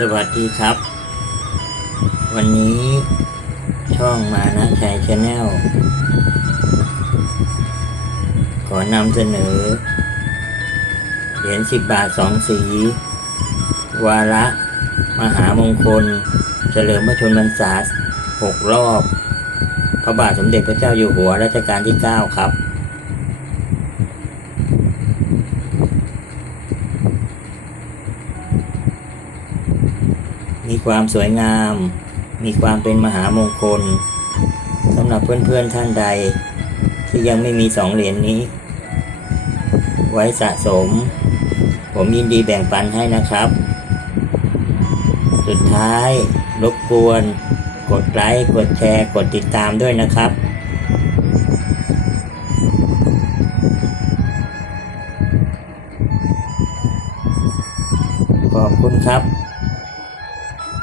สวัสดีครับ วันนี้ช่องมานะชัยชาแนลขอนำเสนอ เหรียญสิบบาทสองสี วาระ มหามงคล เฉลิมพระชนมพรรษาหกรอบ พระบาทสมเด็จพระเจ้าอยู่หัวรัชกาลที่เก้าครับ มีความสวยงาม มีความเป็นมหามงคลสำหรับเพื่อนๆท่านใด ที่ยังไม่มีสองเหรียญนี้ ไว้สะสม ผมยินดีแบ่งปันให้นะครับ สุดท้ายรบกวน กดไลค์ กดแชร์ กดติดตามด้วยนะครับขอบคุณครับ